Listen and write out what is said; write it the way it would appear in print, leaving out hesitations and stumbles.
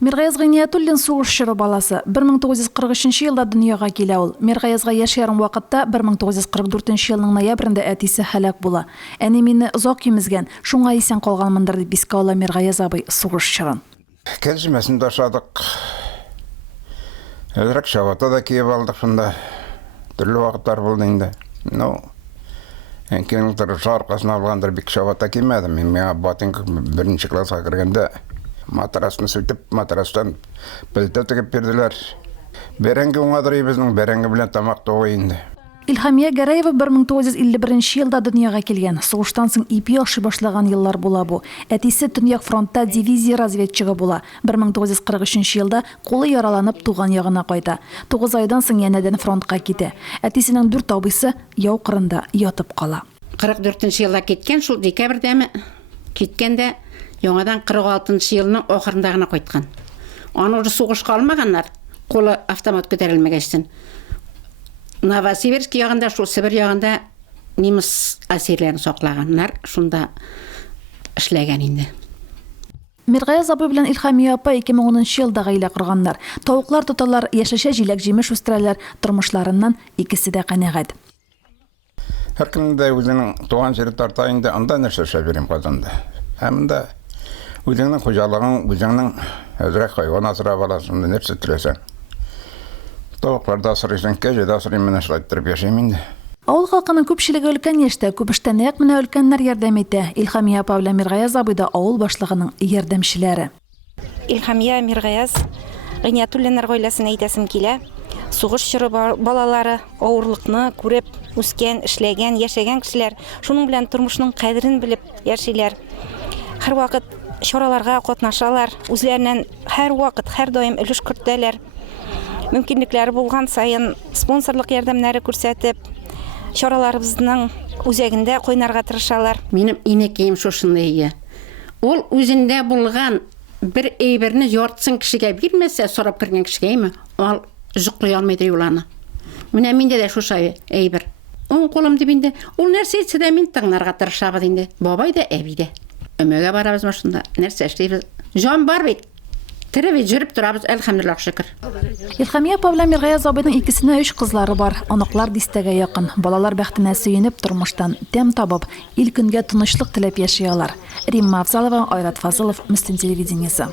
Миргаяз Гыниятуллин сугышчы баласы 1943 елда дөньяга килә ул. Миргаязга яшь ярым вакытта 1944 елның ноябрендә әтисе һәлак була. Әни мине озак кимезгән, шуңа исән калганмындыр дип искә ала Миргаяз абый сугышчыгын. Кәҗмәсен ташадык. Әзрәк шавата да киеп алдык шунда. Төрле вакытлар булды инде. Кең торышы аркасына алгандыр бик шавата кимәдем. Миңа ботинка беренче класска кергәндә матрасны сүтеп, матрастан пелтә тегеп бирделәр. Бәрәңге уңадыр безнең бәрәңге белән тамак тугы инде. Илһамия Гәрәева 1951 елда дөньяга килгән. Сугыштан соң ипи ашый башлаган еллар була бу. Әтисе Төньяк фронтта дивизия разведчигы була. 1943 елда кулы яраланып туган ягына кайта. 9 айдан соң янәдән фронтка китә. Әтисенең 4 абыйсы яу кырында ятып кала. 44 елда киткән, шул декабрьдәме киткәндә яңадан 46 елның ахырында гына кайткан. Аны уже сугышка алмаганнар. Кулы автомат күтәрелмәгәчтен. Новосибирск ягында, шул Сибир ягында немец әсирләрен саклаганнар, шунда эшләгән инде. Миргаяз абый белән Илһамия апа 2010 елда гаилә корганнар. Тавыклар тоталар, яшәшә җиләк җимеш үстерәләр, тормышларыннан икесе дә канәгать. Һәркемне дә үзенең туган җире тарта инде, анда нәрсә эшләп Казанда. Һәм дә үзеңнең хуҗалыгың, үзеңнең әзрәк хайван асрап аласың, нәрсә теләсәң. Тавыкларда асрыйсың, кәҗәдә асрыйм, менә шулай итеп яшәйм инде. Авыл халкының күпчелеге өлкән яшьтә, күпештән нәкъ менә өлкәннәр ярдәм итә. Илһамия апа белән Миргаяз абый да авыл башлыгының ярдәмчеләре. Илһамия Миргаяз Гыниятуллиннар гаиләсенә әйтәсем килә. Сугыш чоры балалары авырлыкны күреп үскән, эшләгән, яшәгән кешеләр, шуның белән тормышның кадерен белеп яшиләр. Һәрвакыт чараларга катнашалар, үзләреннән һәрвакыт, һәр даим өлеш кертәләр. Мөмкинлекләре булган саен спонсорлык ярдәмнәре күрсәтеп, чараларыбызның үзәгендә кайнарга тырышалар. Минем инекем шушындай. Ул үзендә булган бер әйберне яртсын кешегә бирмәсә, сорап кергән кешегә, ул жуклый алмый юланы. Менә миндә дә шушы әйбер. Уң кулым дип инде, ул нәрсә әйтсә дә мин тыңларга тырышабыз инде. Бабай да, әби дә. Өмәгә барабыз машинада, нәрсә эшлибез? Җан бар бит. Тирәве җырып торабыз, әлхәмдүлиллаһ шөкер. Илһамия апа белән Миргаяз абыйның икесенә 3 кызлары бар. Аныклар дистәгә якын. Балалар бәхтенә сөенеп тормыштан тәм табып, ил көнгә тынычлык теләп яши алар. Римма Афзалова, Айрат Фазылов, Мөслим телевидениесе.